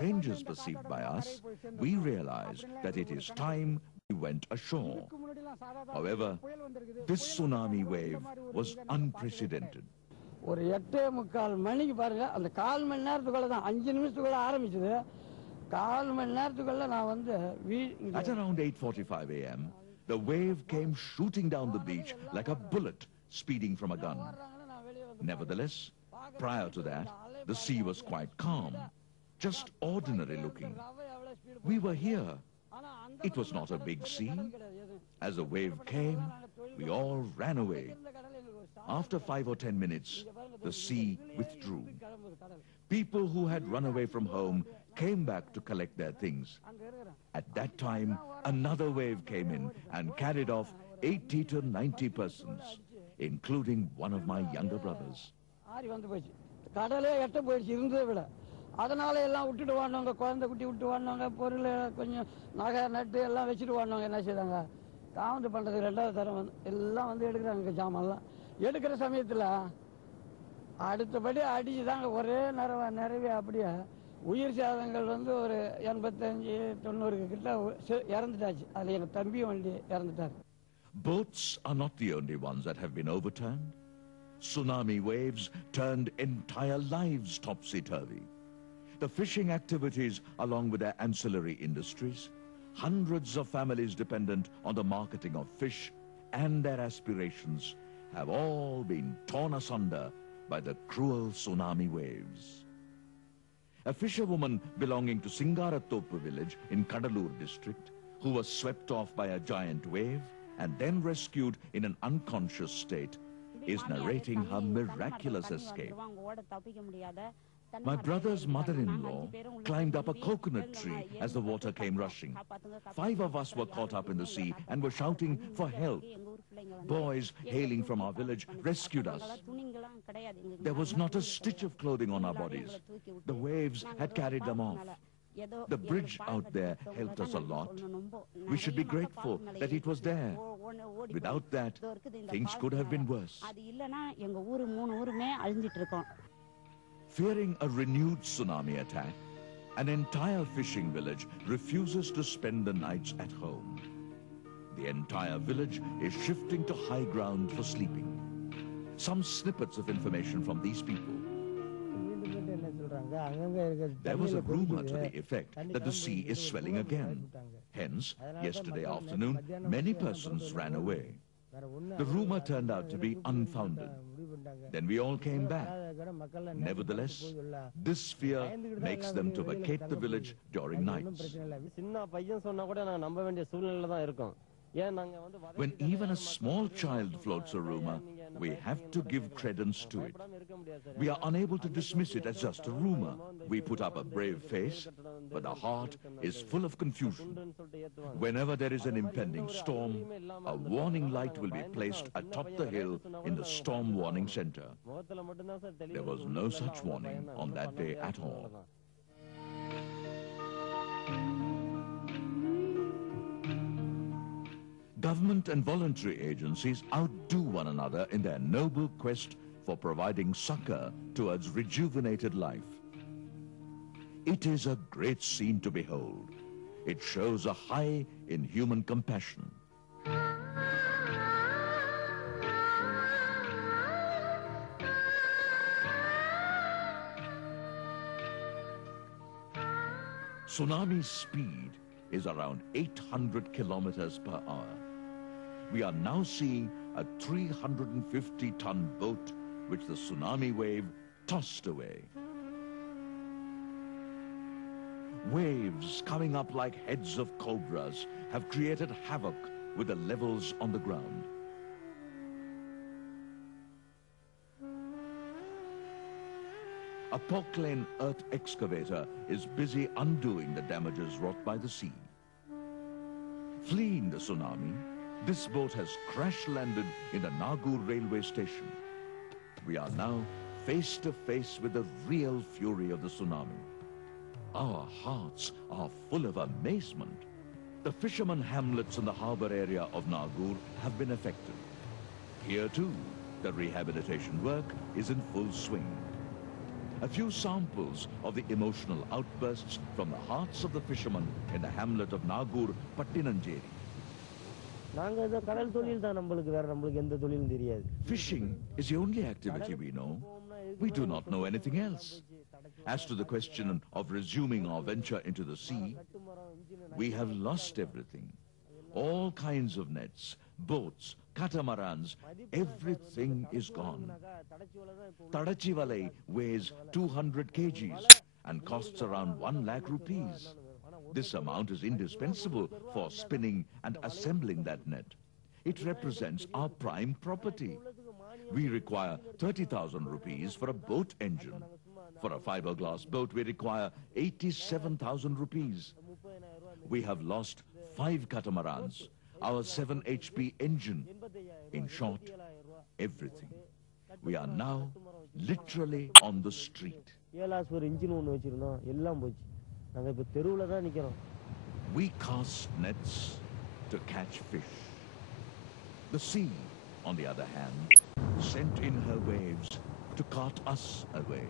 changes perceived by us, we realized that it is time we went ashore. However, this tsunami wave was unprecedented. ஒரு 8:45 மணிக்கு பாருங்க அந்த 1/4 மணி நேரத்துக்குள்ள தான் 5 நிமிஷத்துக்குள்ள ஆரம்பிச்சது 1/4 மணி நேரத்துக்குள்ள நான் வந்து At around 8:45 a.m. the wave came shooting down the beach like a bullet speeding from a gun. Nevertheless, prior to that, the sea was quite calm, just ordinary looking. We were here. It was not a big sea. As the wave came, we all ran away. After 5 or 10 minutes, the sea withdrew. People who had run away from home came back to collect their things. At that time, another wave came in and carried off 80 to 90 persons, including one of my younger brothers. அதனால எல்லாம் விட்டுட்டு வாங்க குழந்தை குட்டி விட்டு வாங்க பொருள் கொஞ்சம் நகை நட்டு எல்லாம் வச்சுட்டு வாங்க என்ன செய்தாங்க தாமதம் பண்றதுக்கு 2வது தரம் எல்லாம் வந்து எடுக்கிறாங்க ஜாமான்லாம் எடுக்கிற சமயத்துல அடுத்தபடி அடிச்சுதாங்க ஒரே நிறைவே அப்படியே உயிர் சேதங்கள் வந்து ஒரு 85-90 கிட்ட இறந்துட்டாச்சு அதுல எங்க தம்பி வண்டி இறந்துட்டாரு. Boats are not the only ones that have been overturned. Tsunami waves turned entire lives topsy-turvy. The fishing activities, along with their ancillary industries, hundreds of families dependent on the marketing of fish and their aspirations have all been torn asunder by the cruel tsunami waves. A fisherwoman belonging to Singarathopu village in Kadalur district, who was swept off by a giant wave and then rescued in an unconscious state, is narrating her miraculous escape. My brother's mother-in-law climbed up a coconut tree as the water came rushing. 5 of us were caught up in the sea and were shouting for help. Boys hailing from our village rescued us. There was not a stitch of clothing on our bodies. The waves had carried them off. The bridge out there helped us a lot. We should be grateful that it was there. Without that, things could have been worse. Fearing a renewed tsunami attack, an entire fishing village refuses to spend the nights at home. The entire village is shifting to high ground for sleeping. Some snippets of information from these people. There was a rumor to the effect that the sea is swelling again. Hence, yesterday afternoon, many persons ran away. The rumor turned out to be unfounded. Then we all came back. Nevertheless, this fear makes them to vacate the village during nights. When even a small child floats a rumor, we have to give credence to it. We are unable to dismiss it as just a rumor. We put up a brave face, but the heart is full of confusion. Whenever there is an impending storm, a warning light will be placed atop the hill in the storm warning center. There was no such warning on that day at all. Government and voluntary agencies outdo one another in their noble quest for providing succor towards rejuvenated life. It is a great scene to behold. It shows a high in human compassion. Tsunami's speed is around 800 kilometers per hour. We are now seeing a 350-ton boat which the tsunami wave tossed away. Waves coming up like heads of cobras have created havoc with the levels on the ground. A Porcelain earth excavator is busy undoing the damages wrought by the sea. Fleeing the tsunami, this boat has crash-landed in the Nagaur railway station. We are now face to face with the real fury of the tsunami. Our hearts are full of amazement. The fishermen hamlets in the harbour area of Nagaur have been affected. Here too, the rehabilitation work is in full swing. A few samples of the emotional outbursts from the hearts of the fishermen in the hamlet of Nagur, Pattinanjeri. நாங்க இந்த கடல் தொழில் தான் நம்மளுக்கு எந்த தொழிலும் தெரியாது. Fishing is the only activity we know. We do not know anything else. As to the question of resuming our venture into the sea, we have lost everything. All kinds of nets, boats, catamarans, everything is gone. Tadachi Valley weighs 200 kgs and costs around 1 lakh rupees. This amount is indispensable for spinning and assembling that net. It represents our prime property. We require 30,000 rupees for a boat engine. For a fiberglass boat, we require 87,000 rupees. We have lost 5 catamarans, our 7 HP engine. In short, everything. We are now literally on the street. We cast nets to catch fish. The sea, on the other hand, sent in her waves to cart us away.